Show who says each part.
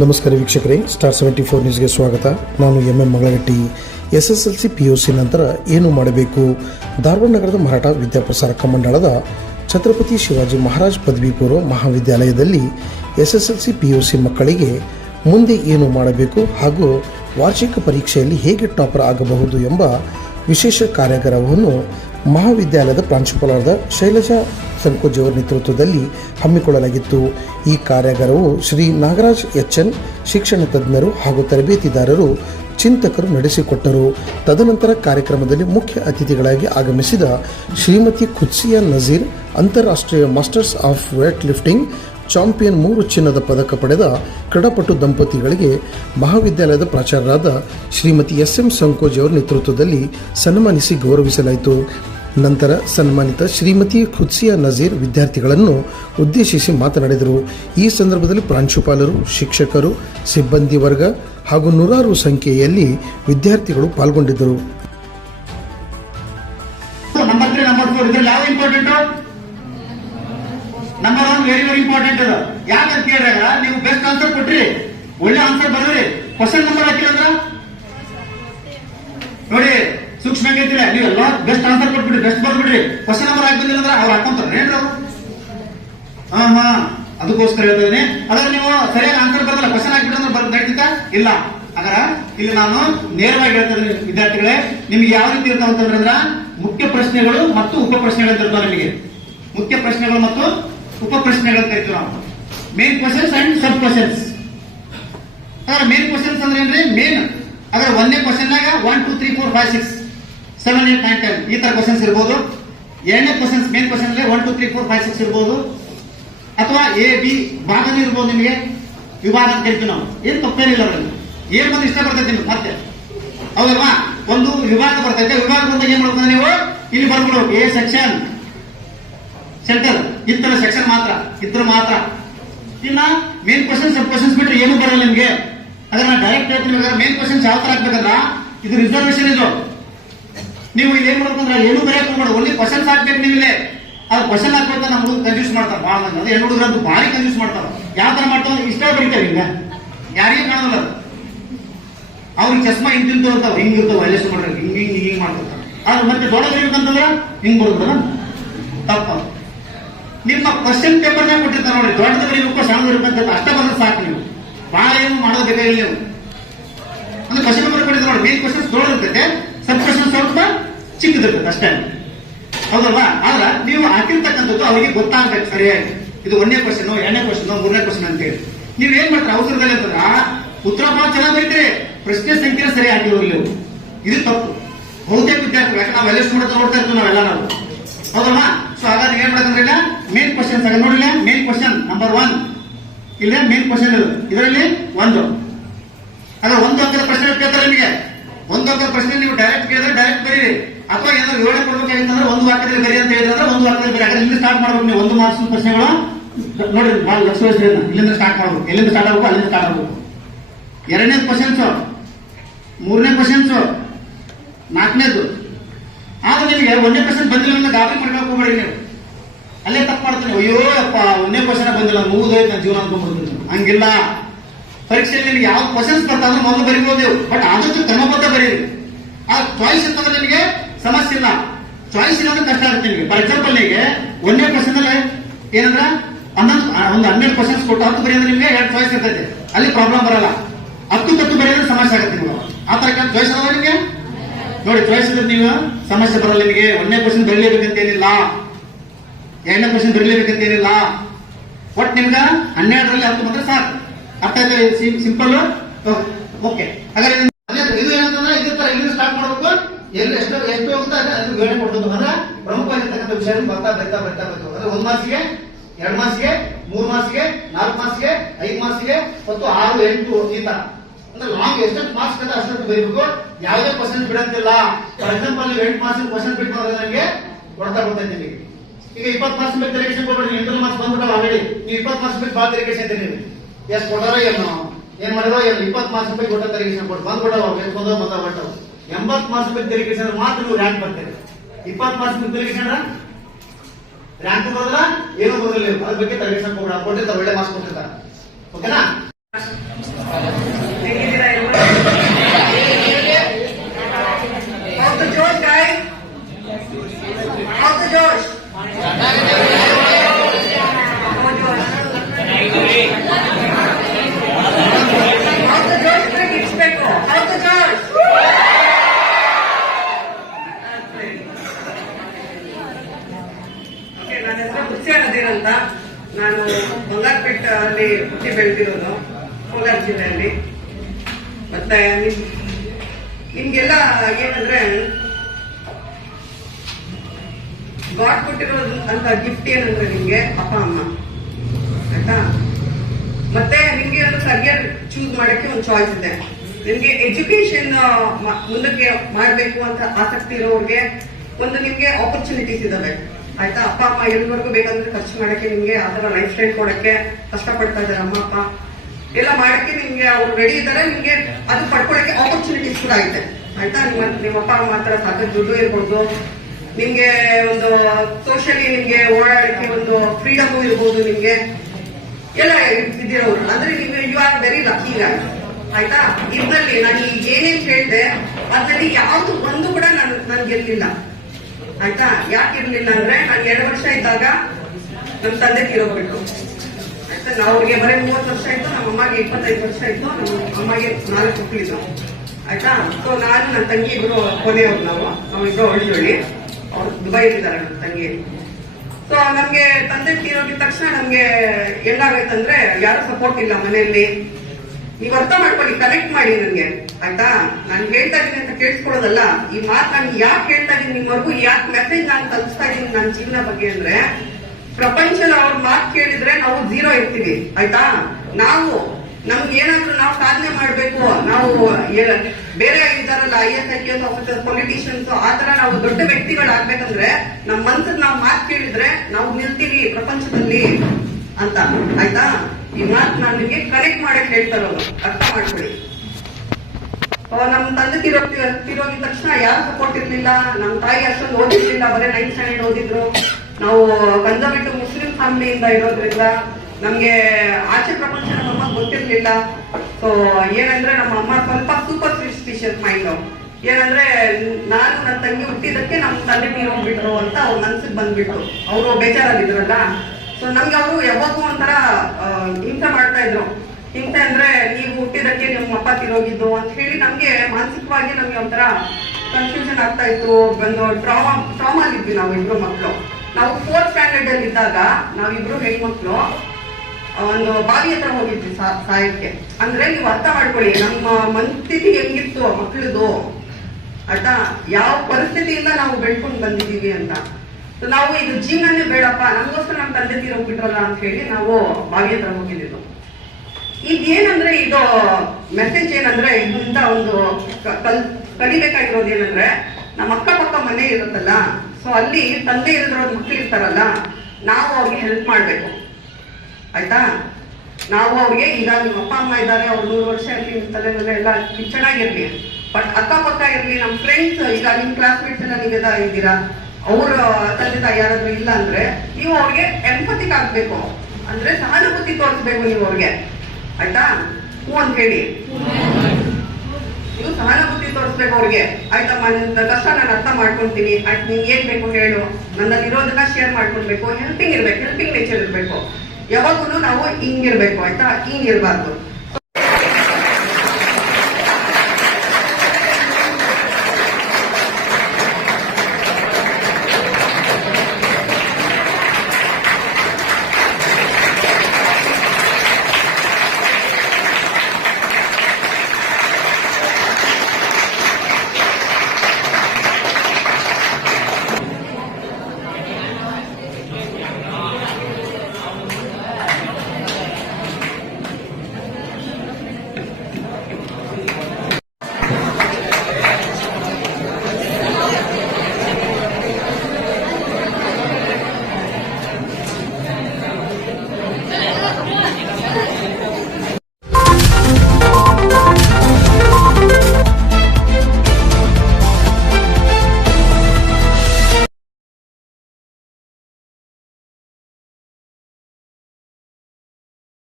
Speaker 1: ನಮಸ್ಕಾರ ವೀಕ್ಷಕರೇ star seventy four ನ್ಯೂಸ್ಗೆ ಸ್ವಾಗತ. ನಾನು M M Mangalagatti S S L C P U C ನಂತರ ಏನು ಮಾಡಬೇಕು? ಧಾರವಾಡ ನಗರದ ಮರಾಠ ವಿದ್ಯಾಪ್ರಸಾರ ಮಂಡಳದ ಛತ್ರಪತಿ ಶಿವಾಜಿ ಮಹಾರಾಜ್ ಪದವಿ ಪೂರ್ವ ಮಹಾವಿದ್ಯಾಲಯದಲ್ಲಿ S S L C P U C ಮಕ್ಕಳಿಗೆ ಮುಂದೆ ಏನು ಮಾಡಬೇಕು ಹಾಗೂ ವಾರ್ಷಿಕ ಪರೀಕ್ಷೆಯಲ್ಲಿ ಹೇಗೆ ಟಾಪರ್ ಆಗಬಹುದು ಎಂಬ ವಿಶೇಷ ಕಾರ್ಯಾಗಾರವನ್ನು ಮಹಾವಿದ್ಯಾಲಯದ ಪ್ರಾಂಶುಪಾಲರಾದ ಶೈಲಜಾ ಸಂಕೋಜಿಯವರ ನೇತೃತ್ವದಲ್ಲಿ ಹಮ್ಮಿಕೊಳ್ಳಲಾಗಿತ್ತು. ಈ ಕಾರ್ಯಾಗಾರವು ಶ್ರೀ ನಾಗರಾಜ್ ಎಚ್ಎನ್ ಶಿಕ್ಷಣ ತಜ್ಞರು ಹಾಗೂ ತರಬೇತಿದಾರರು ಚಿಂತಕರು ನಡೆಸಿಕೊಟ್ಟರು. ತದನಂತರ ಕಾರ್ಯಕ್ರಮದಲ್ಲಿ ಮುಖ್ಯ ಅತಿಥಿಗಳಾಗಿ ಆಗಮಿಸಿದ ಶ್ರೀಮತಿ ಖುತ್ಸಿಯಾ ನಜೀರ್, ಅಂತಾರಾಷ್ಟ್ರೀಯ masters of weight lifting champion ಮೂರು ಚಿನ್ನದ ಪದಕ ಪಡೆದ ಕ್ರೀಡಾಪಟು ದಂಪತಿಗಳಿಗೆ ಮಹಾವಿದ್ಯಾಲಯದ ಪ್ರಾಚಾರ್ಯರಾದ ಶ್ರೀಮತಿ ಎಸ್ ಎಂ ಸಂಕೋಜಿ ಅವರ ನೇತೃತ್ವದಲ್ಲಿ ಸನ್ಮಾನಿಸಿ ಗೌರವಿಸಲಾಯಿತು. ನಂತರ ಸನ್ಮಾನಿತ ಶ್ರೀಮತಿ ಖುತ್ಸಿಯಾ ನಜೀರ್ ವಿದ್ಯಾರ್ಥಿಗಳನ್ನು ಉದ್ದೇಶಿಸಿ ಮಾತನಾಡಿದರು. ಈ ಸಂದರ್ಭದಲ್ಲಿ ಪ್ರಾಂಶುಪಾಲರು, ಶಿಕ್ಷಕರು, ಸಿಬ್ಬಂದಿ ವರ್ಗ ಹಾಗೂ ನೂರಾರು ಸಂಖ್ಯೆಯಲ್ಲಿ ವಿದ್ಯಾರ್ಥಿಗಳು ಪಾಲ್ಗೊಂಡಿದ್ದರು.
Speaker 2: ಒಳ್ಳೆ ಆನ್ಸರ್ ಬರ್ರಿ ಕ್ವಶನ್ ನಂಬರ್ ಹಾಕಿಲ್ಲ ಅಂದ್ರ ನೋಡಿ ಹೆಂಗೈತಿಲ್ಲ ನೀವೆಲ್ಲ ಬೆಸ್ಟ್ ಆನ್ಸರ್ ಕೊಟ್ಬಿಡ್ರಿ ಬೆಸ್ಟ್ ಬರ್ಬಿಡ್ರಿ ಕ್ವಶನ್ ನಂಬರ್ ಬಂದಿಲ್ಲ ಅಂದ್ರೆ ಅವ್ರು ಹಾಕೊಂತಾರ, ಏನ್ರಿ ಅವ್ರು? ಹಾ ಹಾ ಅದಕ್ಕೋಸ್ಕರ ಹೇಳ್ತಿದ್ದೀನಿ ಅದ್ರ ನೀವು ಸರಿಯಾಗಿ ಆನ್ಸರ್ ಬರಲ್ಲ ಕ್ವಶನ್ ಹಾಕಿಬಿಟ್ಟು ಅಂದ್ರೆ ಬರ್ತಾ ಇಲ್ಲ. ಹಾಗಾರ ಇಲ್ಲಿ ನಾನು ನೇರವಾಗಿ ಹೇಳ್ತಾ ಇದ್ದೀನಿ ವಿದ್ಯಾರ್ಥಿಗಳೇ, ನಿಮ್ಗೆ ಯಾವ ರೀತಿ ಇರ್ತಾವ ಅಂತಂದ್ರೆ ಮುಖ್ಯ ಪ್ರಶ್ನೆಗಳು ಮತ್ತು ಉಪ ಪ್ರಶ್ನೆಗಳು ಅಂತ ಇರ್ತಾವೆ ನಿಮಗೆ. ಮುಖ್ಯ ಪ್ರಶ್ನೆಗಳು ಮತ್ತು ಉಪ ಪ್ರಶ್ನೆಗಳು ಅಂತ ಇರ್ತೀವಿ ನಾವು. Main questions and sub questions main questions ಅಂದ್ರೆ ಏನ್ರಿ? ಮೇನ್ ಅದರ ಒಂದೇ question one two three four five six seven eight nine ten ಈ ತರ ಕ್ವಶನ್ಸ್ ಇರ್ಬೋದು. ಎರಡನೇ questions main question one two three four five six ಇರ್ಬೋದು. ಅಥವಾ ಎ ಬಿ ಭಾಗನೂ ಇರ್ಬೋದು ನಿಮಗೆ. ವಿಭಾಗ ಅಂತ ಹೇಳ್ತೀವಿ ನಾವು. ಏನ್ ತಪ್ಪೇನಿಲ್ಲ ಅವರಲ್ಲಿ. ಏನ್ ಬಂದು ಇಷ್ಟ ಬರ್ತೈತೆ ನಿಮ್ಗೆ ಮತ್ತೆ. ಹೌದಲ್ವಾ? ಒಂದು ವಿಭಾಗ ಬರ್ತೈತೆ ವಿಭಾಗ ಬಂದಾಗ ಏನ್ ಮಾಡ್ಬೋದು ನೀವು? ಇಲ್ಲಿ ಬರ್ಬೋದು ಎ ಸೆಕ್ಷನ್ ಸೆಂಟರ್ ಇತ್ತರ ಸೆಕ್ಷನ್ ಮಾತ್ರ. ಇದ್ರ ಮಾತ್ರ. ಇನ್ನ ಮೇನ್ ಕ್ವಶನ್ ಸಬ್ ಕ್ವಶನ್ಸ್ ಬಿಟ್ರೆ ಏನು ಬರಲ್ಲ ನಿಮ್ಗೆ. ಅದನ್ನ ಡೈರೆಕ್ಟ್ ಹೇಳ್ತೀನಿ ಮೇನ್ ಕ್ವಶನ್ಸ್ ಯಾವ ತರ ಆಗ್ಬೇಕಂದ್ರ, ಇದು ರಿಸರ್ವೇಶನ್ ಇದು. ನೀವು ಇಲ್ಲಿ ಏನ್ ಮಾಡ್ಬೇಕಂದ್ರೆ ಏನು ಬರೆಯಕ್ ಹೋಗ್ಬೇಡ ಒಳ್ಳೆ ಕ್ವಶನ್ಸ್ ಹಾಕ್ಬೇಕು ನೀವು ಇಲ್ಲೇ ಅದು ಕ್ವಶನ್ ಹಾಕ್ಬೇಕು ನಮ್ಮ ಹುಡುಗ ಕನ್ಫ್ಯೂಸ್ ಮಾಡ್ತಾರೆ. ಭಾಳ ಮಂದಿ. ಅದು ಹುಡುಗರು ಭಾರಿ ಕನ್ಫ್ಯೂಸ್ ಮಾಡ್ತಾರೆ. ಯಾವ ತರ ಮಾಡ್ತಾವ ಇಷ್ಟ ಬರೀತಾರೆ ಹಿಂಗ ಯಾರಿಗೂ ಕಾಣೋಲ್ಲ ಅದು. ಅವ್ರಿಗೆ ಚಸ್ಮಾ ತಿಂತು ಇರ್ತಾವ ಹಿಂಗ್ ಇರ್ತಾವ, ಅಲ್ಲೇ ಮಾಡ್ರಿ ಹಿಂಗ್ ಹಿಂಗ್ ಹಿಂಗ್ ಮಾಡ್ತಿರ್ತಾರ ಆದ್ರೆ ಮತ್ತೆ ದೊಡ್ಡ ಬರೀಬೇಕಂತಂದ್ರೆ ಹಿಂಗ್ ಬರುತ್ತಲ್ಲ? ತಪ್ಪ. ನಿಮ್ಮ ಕ್ವಶನ್ ಪೇಪರ್ ನ್ಯಾಗ ಕೊಟ್ಟಿರ್ತಾರೆ ನೋಡಿ ದೊಡ್ಡದ ಬರೀಬೇಕು ಸಣ್ಣ ಬರೀಬೇಕಂತ ಅಷ್ಟ ಬಂದ್ರೆ ಸಾಕು ನೀವು. ಭಾಳ ಏನು ಮಾಡೋದು ಬೇಕಾಗಿಲ್ಲ ನೀವು. ಅಂದ್ರೆ ಕ್ವಶನ್ ಪೇಪರ್ ಕೊಟ್ಟಿದ್ರೆ ನೋಡಿ ಮೇನ್ ಕ್ವಶನ್ಸ್ ದೊಡ್ಡದಿರ್ತೈತೆ ಸಬ್ ಕ್ವಶನ್ ಸ್ವಲ್ಪ ಚಿಕ್ಕದಿರ್ತದೆ, ಅಷ್ಟೇ ಹೌದಲ್ವಾ? ಆದ್ರ ನೀವು ಹಾಕಿರ್ತಕ್ಕಂಥದ್ದು ಅವರಿಗೆ ಗೊತ್ತಾಗ್ಬೇಕು ಸರಿಯಾಗಿ. ಇದು ಒಂದೇ ಕ್ವಶನ್ ಎರಡನೇ ಕ್ವಶನ್ ಮೂರನೇ ಕ್ವಶನ್ ಅಂತ ಹೇಳಿ. ನೀವು ಏನ್ ಮಾಡ್ರಿ ಅವಸರದಲ್ಲಿ ಅಂತಂದ್ರ ಉತ್ತರ ಭಾಗ ಚೆನ್ನಾಗಿ ಪ್ರಶ್ನೆ ಸಂಖ್ಯೆ ಸರಿ ಹಾಕಿರೋರು ಇದು ತಪ್ಪು. ಬಹುತೇಕ ವಿದ್ಯಾರ್ಥಿಗಳು, ಯಾಕಂದ್ರೆ ನಾವು ಎಲ್ಲ ಸ್ಟೂಡೆಂಟ್ ನೋಡ್ತಾ ಇರ್ತೀವಿ ನಾವೆಲ್ಲ ನಾವು. ಹೌದಲ್ವಾ? ಸೊ ಹಾಗಾದ್ರೆ ಏನ್ ಇಲ್ಲ ಮೇನ್ ಕ್ವಶನ್ ಸರಿ ನೋಡಿಲ್ಲ? ಮೇನ್ ಕ್ವಶನ್ ನಂಬರ್ ಒನ್ ಇಲ್ಲ ಮೇನ್ ಕ್ವಶನ್ ಇರೋದು. ಇದರಲ್ಲಿ ಒಂದು. ಅದ್ರ ಒಂದು ಅಂಕದ ಪ್ರಶ್ನೆ ಕೇಳ್ತಾರೆ ನಿಮಗೆ. ಒಂದು ಅಂಕದ ಪ್ರಶ್ನೆ ನೀವು ಡೈರೆಕ್ಟ್ ಕೇಳಿದ್ರೆ ಡೈರೆಕ್ಟ್ ಬರೀರಿ ಅಥವಾ ಏನಾದ್ರು ವಿವರಣೆ ಅಂತಂದ್ರೆ ಒಂದು ವಾಕ್ಯದಲ್ಲಿ ಬರಿ ಅಂತ ಹೇಳಿದ್ರೆ ಒಂದು ವಾಕ್ಯದಲ್ಲಿ ಬರಿ. ಇಲ್ಲಿ ಸ್ಟಾರ್ಟ್ ಮಾಡ್ಬೇಕು ನೀವು. ಒಂದು ಮಾರ್ಕ್ಸ್ ಪ್ರಶ್ನೆಗಳು. ನೋಡಿ ಬಹಳ ಲಕ್ಷ ಇಲ್ಲಿಂದ ಸ್ಟಾರ್ಟ್ ಮಾಡ್ಬೇಕು. ಎಲ್ಲಿಂದ ಸ್ಟಾರ್ಟ್ ಆಗಬೇಕು? ಅಲ್ಲಿಂದ ಸ್ಟಾರ್ಟ್ ಆಗ್ಬೇಕು ಎರಡನೇ ಕ್ವಶನ್ಸ್ ಮೂರನೇ ಕ್ವಶನ್ಸ್ ನಾಲ್ಕನೇದು. ಆದ್ರೆ ನಿಮಗೆ ಒಂದನೇ ಕ್ವಶನ್ ಬಂದಿಲ್ಲ ಅಂತ ಗಾಬರಿ ಮಾಡ್ಬೇಕು ಹೋಗ್ಬೇಡಿ ನೀವು. ಅಲ್ಲೇ ತಪ್ಪು ಮಾಡ್ತೀನಿ. ಅಯ್ಯೋ ಅಪ್ಪ ಒಂದನೇ ಕ್ವಶನ್ ಬಂದಿಲ್ಲ. ಮುಗಿದೋಯ್ತು ನನ್ನ ಜೀವನ ಅನ್ಕೊಂಡ್ಬಿಡ್ತೀನಿ. ಹಂಗಿಲ್ಲ. ಪರೀಕ್ಷೆಯಲ್ಲಿ ನಿಮಗೆ ಯಾವ ಕ್ವಶನ್ಸ್ ಬರ್ತಾ ಮೊದಲು ಬರಿಬೋದು ಬಟ್ ಆದಷ್ಟು ಕ್ರಮಬದ್ಧ ಬರೀರಿ. ಆ ಚಾಯ್ಸ್ ಅಂತಂದ್ರೆ ನಿಮಗೆ, ಸಮಸ್ಯೆ ಇಲ್ಲ. ಚಾಯ್ಸ್ ಅಂದ್ರೆ ಕಷ್ಟ ಆಗುತ್ತೆ ನಿಮಗೆ. ಫಾರ್ ಎಕ್ಸಾಂಪಲ್ ನಿಮಗೆ ಒಂದನೇ ಕ್ವಶನ್ ಅಲ್ಲಿ ಏನಂದ್ರ, ಹನ್ನೊಂದು ಒಂದು ಹನ್ನೆರಡು ಕ್ವಶನ್ಸ್ ಕೊಟ್ಟು ಹತ್ತು ಬರೀ ಅಂದ್ರೆ ನಿಮಗೆ ಎರಡು ಚಾಯ್ಸ್ ಇರ್ತೈತೆ. ಅಲ್ಲಿ ಪ್ರಾಬ್ಲಮ್ ಬರಲ್ಲ. ಹತ್ತು ತತ್ತು ಬರೆಯೋದ್ರೆ ಸಮಸ್ಯೆ ಆಗುತ್ತೆ ನಿಮಗೆ. ಆ ತರ ಚಾಯ್ಸ್ ಅದಾವ ನಿಮಗೆ? ನೋಡಿ ಚಾಯ್ಸ್ ಇದ್ರೆ ನೀವು ಸಮಸ್ಯೆ ಬರಲ್ಲ ನಿಮಗೆ. ಒಂದನೇ ಕ್ವಶನ್ ಬರೀಲೇಬೇಕಂತ ಏನಿಲ್ಲ ಎರಡನೇ ಕ್ವಶನ್ ಬರೀಲೇಬೇಕಂತ ಏನಿಲ್ಲ ಒಟ್ ನಿಮ್ಗೆ ಹನ್ನೆರಡರಲ್ಲಿ ಹತ್ತು ಮಾತ್ರ ಸಾಕು. ಅರ್ಥ ಆಯ್ತಾ? ಸಿಂಪಲ್ ಓಕೆ ಹಾಗಾದ್ರೆ ಇದು- ಏನಂತಂದ್ರೆ ಇದೇ ತರ ಇಲ್ಲಿ ಸ್ಟಾರ್ಟ್ ಮಾಡಬೇಕು ಎಲ್ಲಿ ಎಷ್ಟು ಎಷ್ಟು ಹೋಗುತ್ತೆ ಅದೇ ವಿವರಣೆ ಕೊಡ್ಬೇಕು. ಅಂದ್ರೆ ಪ್ರಮುಖವಾಗಿರ್ತಕ್ಕಂಥ ವಿಷಯ ಬರ್ತಾ ಬರ್ತಾ ಬರ್ತಾ ಬರ್ತಾ ಅಂದ್ರೆ ಒಂದ್ ಮಾಸಿಗೆ, ಎರಡ್ ಮಾಸಿಗೆ, ಮೂರ್ ಮಾಸಿಗೆ, ನಾಲ್ಕು ಮಾಸಿಗೆ, ಐದು ಮಾಸಿಗೆ ಮತ್ತು ಆರು, ಎಂಟು ಈ ತರ. ಅಂದ್ರೆ ಲಾಂಗ್ ಎಷ್ಟೊಂದು ಮಾರ್ಕ್ಸ್ ಕದ ಅಷ್ಟೊಂದು ಬರೀಬೇಕು. ಯಾವುದೇ ಕ್ವಶನ್ ಬಿಡಂತಿಲ್ಲ. ಫಾರ್ ಎಕ್ಸಾಂಪಲ್ ನೀವು ಎಂಟು ಮಾರ್ಕ್ಸ್ ಕ್ವಶನ್ ಬಿಟ್ಟು ಮಾಡಿದ್ರೆ ನನಗೆ ಕೊಡ್ತಾ ಬರ್ತೈತೆ ನಿಮಗೆ ಈಗ ಇಪ್ಪತ್ತು ಮಾರ್ಕ್ಸ್ ಮೇಲೆ ತೆರಿಗೇಷನ್ ಕೊಡ್ಬೇಡಿ. ಇಂಟರ್ ಮಾರ್ಕ್ಸ್ ಬಂದ್ಬಿಟ್ಟಲ್ಲ ಆಲ್ರೆಡಿ ನೀವು ಇಪ್ಪತ್ತು ಮಾರ್ಕ್ಸ್ ಬೇಕು ಭಾಳ ತೆರಿಗೇಷನ್ ತೆರೀರಿ ಎಷ್ಟು ಕೊಟ್ಟಾರೋ ಏನು? ಏನ್ ಮಾಡಿರೋ ಏನು? ಇಪ್ಪತ್ತು ಮಾರ್ಕ್ಸ್ ರೂಪಾಯಿ ಕೊಟ್ಟ ತೆರಿಗೆ ಕೊಟ್ಟು ಬಂದ್ಬಿಡವ ಬೇಕು ಬಂದ ಬಟ್ಟವು ಎಂಬತ್ತು ಮಾರ್ಕ್ಸ್ ರೂಪಾಯಿ ತೆರಿಗೆ ಮಾತ್ರ ನೀವು ರ್ಯಾಂಕ್ ಬರ್ತೀರಿ. ಇಪ್ಪತ್ತು ಮಾರ್ಕ್ಸ್ ರೂಪಾಯಿ ತೆರಿಗೆ ರ್ಯಾಂಕ್ ಬರೋದ್ರ ಏನು ಬರೋದಿಲ್ಲ ಅದ್ರ ಬಗ್ಗೆ ತೆರಿಗೆ ಕೊಟ್ಟಿರ್ತಾರೆ, ಒಳ್ಳೆ ಮಾರ್ಕ್ಸ್ ಕೊಟ್ಟಿರ್ತಾರೆ. ಓಕೆನಾ
Speaker 3: ಅಲ್ಲಿ ಹುಟ್ಟಿ ಬೆಳೆದಿರೋದು ಕೋಲಾರ ಜಿಲ್ಲೆಯಲ್ಲಿ ಮತ್ತೆ ನಿಮ್ಗೆಲ್ಲ ಏನಂದ್ರೆ, ಗಾಡ್ ಕೊಟ್ಟಿರೋದು ಅಂತ ಗಿಫ್ಟ್ ಏನಂದ್ರೆ ನಿಮ್ಗೆ ಅಪ್ಪ, ಅಮ್ಮ. ಆಯ್ತಾ? ಮತ್ತೆ ನಿಮ್ಗೆ ಒಂದು ಕರಿಯರ್ ಚೂಸ್ ಮಾಡಕ್ಕೆ ಒಂದು ಚಾಯ್ಸ್ ಇದೆ. ನಿಮ್ಗೆ ಎಜುಕೇಶನ್ ಮುಂದಕ್ಕೆ ಮಾಡಬೇಕು ಅಂತ ಆಸಕ್ತಿ ಇರೋರಿಗೆ ಒಂದು ನಿಮ್ಗೆ ಆಪರ್ಚುನಿಟೀಸ್ ಇದಾವೆ. ಆಯ್ತಾ? ಅಪ್ಪ, ಅಮ್ಮ, ಎಲ್ಲಿವರೆಗೂ ಬೇಕಂದ್ರೆ ಖರ್ಚು ಮಾಡಕ್ಕೆ ನಿಮ್ಗೆ ಆತರ ತರ ಲೈಫ್ ಸ್ಟೈಲ್ ಕೊಡಕ್ಕೆ ಕಷ್ಟಪಡ್ತಾ ಇದ್ದಾರೆ ಅಮ್ಮ, ಅಪ್ಪ. ಎಲ್ಲ ಮಾಡಕ್ಕೆ ನಿಮ್ಗೆ ಅವ್ರು ರೆಡಿ ಇದ್ದಾರೆ, ನಿಮ್ಗೆ ಅದು ಪಡ್ಕೊಳಕ್ಕೆ ಆಪರ್ಚುನಿಟೀಸ್ ಕೂಡ ಐತೆ. ಆಯ್ತಾ? ನಿಮ್ಮ ನಿಮ್ಮ ಅಪ್ಪ, ಅಮ್ಮ ಹತ್ರ ಸಾಕಷ್ಟು ದುಡ್ಡು ಇರ್ಬೋದು. ನಿಮ್ಗೆ ಒಂದು ಸೋಷಲಿ ನಿಮ್ಗೆ ಓಡಾಡಕ್ಕೆ ಒಂದು ಫ್ರೀಡಮ್ ಇರ್ಬೋದು ನಿಮ್ಗೆ. ಎಲ್ಲ ಇದ್ದಿರೋರು ಅಂದ್ರೆ ನಿಮ್ಗೆ ಯು ಆರ್ ವೆರಿ ಲಕ್ಕಿ ಆಯ್ತಾ? ಇದ್ರಲ್ಲಿ ನಾನು ಏನೇನ್ ಹೇಳ್ದೆ, ಅದ್ರಲ್ಲಿ ಯಾವ್ದು ಒಂದು ಕೂಡ ನನ್ ನನ್ಗೆ ಇರ್ಲಿಲ್ಲ ಆಯ್ತಾ? ಯಾಕೆ ಇರ್ಲಿಲ್ಲ ಅಂದ್ರೆ ನಾನು ಎರಡು ವರ್ಷ ಇದ್ದಾಗ ನಮ್ಮ ತಂದೆ ತೀರೋಗ್ಬಿಟ್ಟು ಆಯ್ತಾ? ನಾವು ಅವ್ರಿಗೆ ಬರೀ ಮೂವತ್ತು ವರ್ಷ ಆಯ್ತು ನಮ್ಮ ಅಮ್ಮಗೆ ಇಪ್ಪತ್ತೈದು ವರ್ಷ ಆಯ್ತು ನಮ್ಮ ಅಮ್ಮಗೆ ನಾಲ್ಕು ಮಕ್ಕಳಿದ್ರು ಆಯ್ತಾ? ಸೊ ನಾನು ನನ್ನ ತಂಗಿ ಇಬ್ರು ಕೊನೆಯವ್ರು ನಾವು. ನಾವಿಬ್ರು ಒಳ್ಳೊಳ್ಳಿ ಅವ್ರು ದುಬೈ ಇದ್ದಾರೆ ನನ್ನ ತಂಗಿ. ಸೊ ನಮ್ಗೆ ತಂದೆ ತೀರೋಗಿದ ತಕ್ಷಣ ನಮ್ಗೆ ಎಲ್ಲಾಗೈತಂದ್ರೆ ಯಾರು ಸಪೋರ್ಟ್ ಇಲ್ಲ ಮನೆಯಲ್ಲಿ. ನೀವು ಅರ್ಥ ಮಾಡ್ಕೊಳ್ಳಿ ಕನೆಕ್ಟ್ ಮಾಡಿ ನನ್ಗೆ, ಆಯ್ತಾ? ನಾನು ಹೇಳ್ತಾ ಇದ್ದೀನಿ ಅಂತ ಕೇಳಿಸ್ಕೊಳ್ಳೋದಲ್ಲ, ಈ ಮಾತು ನಾನು ಯಾಕೆ ಹೇಳ್ತಾ ಇದ್ದೀನಿ ನಿಮ್ಮವರೆಗೂ ಯಾಕೆ ಮೆಸೇಜ್ ನಾನು ತಲುಪಿಸ್ತಾ ಇದ್ದೀನಿ ನನ್ನ ಜೀವನ ಬಗ್ಗೆ ಅಂದ್ರೆ ಪ್ರಪಂಚದ ಅವ್ರ ಮಾತು ಕೇಳಿದ್ರೆ ನಾವು ಝೀರೋ ಇರ್ತೀವಿ, ಆಯ್ತಾ? ನಾವು, ನಮ್ಗೆ ಏನಾದ್ರೂ ನಾವು ಸಾಧನೆ ಮಾಡ್ಬೇಕು, ನಾವು ಬೇರೆ ಇದಾರಲ್ಲ I S I P S officer politicians ಆ ತರ ನಾವು ದೊಡ್ಡ ವ್ಯಕ್ತಿಗಳಾಗ್ಬೇಕಂದ್ರೆ ನಮ್ಮ ಮನ್ಸದ್ ನಾವು ಮಾತು ಕೇಳಿದ್ರೆ ನಾವು ನಿಲ್ತೀವಿ ಪ್ರಪಂಚದಲ್ಲಿ ಅಂತ, ಆಯ್ತಾ? ಈ ಮಾತು ಕನೆಕ್ಟ್ ಮಾಡಕ್ ಹೇಳ್ತಾ ಇರೋದು ಅರ್ಥ ಮಾಡ್ಕೊಳ್ಳಿ. ನಮ್ ತಂದೆ ತಿರೋ, ತಿರೋಗಿದ ತಕ್ಷಣ ಯಾರು ಸಪೋರ್ಟ್ ಇರ್ಲಿಲ್ಲ? ನಮ್ ತಾಯಿ ಅಷ್ಟೊಂದು ಓದಿರ್ಲಿಲ್ಲ, ಬರೀ ನೈನ್ತ್ ಸ್ಟ್ಯಾಂಡರ್ಡ್ ಓದಿದ್ರು. ನಾವು ಕನ್ಸರ್ವೇಟಿವ್ ಮುಸ್ಲಿಂ ಫ್ಯಾಮಿಲಿಯಿಂದ ಇರೋದ್ರಿಂದ ನಮ್ಗೆ ಆಚೆ ಪ್ರಪಂಚ ನಮ್ಮ ಗೊತ್ತಿರ್ಲಿಲ್ಲ. ಸೊ ಏನಂದ್ರೆ ನಮ್ಮ ಅಮ್ಮ ಸ್ವಲ್ಪ ಸೂಪರ್ ಸ್ಪಿಷಿಯಸ್ ಮೈಂಡ್ ಏನಂದ್ರೆ, ನಾನು ನನ್ನ ತಂಗಿ ಹುಟ್ಟಿದಕ್ಕೆ ನಮ್ಮ ತಂದೆ ತೀರೋಗ್ಬಿಟ್ರು ಅಂತ ಅವ್ರ ಮನ್ಸಿಗೆ ಬಂದ್ಬಿಟ್ರು. ಅವರು ಬೇಜಾರಾಗಿದ್ರಲ್ಲ ಸೊ ನಮ್ಗೆ ಅವರು ಯಾವಾಗೂ ಒಂಥರ ಹಿಂಸೆ ಮಾಡ್ತಾ ಇದ್ರು. ಹಿಂಸೆ ಅಂದ್ರೆ ನೀವು ಹುಟ್ಟಿದಕ್ಕೆ ನಿಮ್ಮ ಅಪ್ಪ ತಿರೋಗಿದ್ದು ಅಂತ ಹೇಳಿ ನಮ್ಗೆ ಮಾನಸಿಕವಾಗಿ ನಮ್ಗೆ ಒಂಥರ ಕನ್ಫ್ಯೂಷನ್ ಆಗ್ತಾ ಇತ್ತು. ಒಂದು ಟ್ರಾಮಾ ಟ್ರಾಮಾ ಇದ್ವಿ ನಾವು ಇಬ್ರು ಮಕ್ಕಳು ನಾವು ಫೋರ್ತ್ ಸ್ಟ್ಯಾಂಡರ್ಡ್ ಅಲ್ಲಿ ಇದ್ದಾಗ ನಾವಿಬ್ರು ಹೆಣ್ಮಕ್ಳು ಒಂದು ಬಾವಿ ಹತ್ರ ಹೋಗಿದ್ವಿ ಸಾಯಕ್ಕೆ. ಅಂದ್ರೆ ನೀವು ಅರ್ಥ ಮಾಡ್ಕೊಳ್ಳಿ, ನಮ್ಮ ಮನಸ್ಥಿತಿ ಹೆಂಗಿತ್ತು ಮಕ್ಕಳದು ಆಯ್ತಾ ಯಾವ ಪರಿಸ್ಥಿತಿಯಿಂದ ನಾವು ಬೆಳ್ಕೊಂಡು ಬಂದಿದ್ದೀವಿ ಅಂತ. ನಾವು ಇದು ಜೀವನನೇ ಬೇಡಪ್ಪ, ನಮಗೋಸ್ಕರ ನಮ್ಮ ತಂದೆ ತೀರೋಗ್ಬಿಟ್ರಲ್ಲ ಅಂತ ಹೇಳಿ ನಾವು ಬಾವಿ ಹತ್ರ ಹೋಗಿದ್ದು ಈಗ ಏನಂದ್ರೆ ಇದು ಮೆಸೇಜ್ ಏನಂದ್ರೆ ಇದರಿಂದ ಒಂದು ಕಲ್, ಕಲಿಬೇಕಾಗಿರೋದು ಏನಂದ್ರೆ ನಮ್ಮ ಅಕ್ಕಪಕ್ಕ ಮನೆ ಇರುತ್ತಲ್ಲ ಸೊ ಅಲ್ಲಿ ತಂದೆ ಇರೋ ಮಕ್ಕಳು ಇರ್ತಾರಲ್ಲ, ನಾವು ಅವ್ರಿಗೆ ಹೆಲ್ಪ್ ಮಾಡ್ಬೇಕು. ಆಯ್ತಾ? ನಾವು ಅವ್ರಿಗೆ ಈಗ ನಿಮ್ಮ ಅಪ್ಪ, ಅಮ್ಮ ಇದ್ದಾರೆ, ಅವ್ರು ನೂರು ವರ್ಷ ಇರ್ಲಿ, ನಿಮ್ಮ ತಲೆ ಮೇಲೆ ಎಲ್ಲ ಚೆನ್ನಾಗಿರ್ಲಿ. ಬಟ್ ಅಕ್ಕಪಕ್ಕ ಇರ್ಲಿ ನಮ್ಮ ಫ್ರೆಂಡ್ಸ್ ಈಗ ನಿಮ್ಮ ಕ್ಲಾಸ್ಮೇಟ್ಸ್ ಎಲ್ಲ ನೀವೆಲ್ಲ ಇದ್ದೀರಾ? ಅವ್ರ ತಂದೆ ತಾಯಿ ಯಾರಾದ್ರೂ ಇಲ್ಲ ಅಂದ್ರೆ ನೀವು ಅವ್ರಿಗೆ ಎಂಪತಿಕ್ ಆಗ್ಬೇಕು ಅಂದ್ರೆ ಸಹಾನುಭೂತಿ ತೋರಿಸ್ಬೇಕು ನೀವು ಅವ್ರಿಗೆ. ಆಯ್ತಾ? ಹೂ ಅಂತ ಹೇಳಿ. ನೀವು ಸಹಾನುಭೂತಿ ತೋರಿಸ್ಬೇಕು ಅವ್ರಿಗೆ. ಆಯ್ತಮ್ಮ, ನನ್ನ ಕಷ್ಟ ನಾನು ಅರ್ಥ ಮಾಡ್ಕೊಂತೀನಿ. ಆಯ್ತು ನಿಂಗೆ ಏನ್ ಬೇಕು ಹೇಳು. ನನ್ನಲ್ಲಿ ಇರೋದನ್ನ ಶೇರ್ ಮಾಡ್ಕೊಳ್ಬೇಕು. ಹೆಲ್ಪಿಂಗ್ ಇರ್ಬೇಕು. ಹೆಲ್ಪಿಂಗ್ ನೇಚರ್ ಇರ್ಬೇಕು. ಯಾವಾಗೂ ನಾವು ಹಿಂಗಿರ್ಬೇಕು, ಆಯ್ತಾ? ಹಿಂಗ್ ಇರ್ಬಾರ್ದು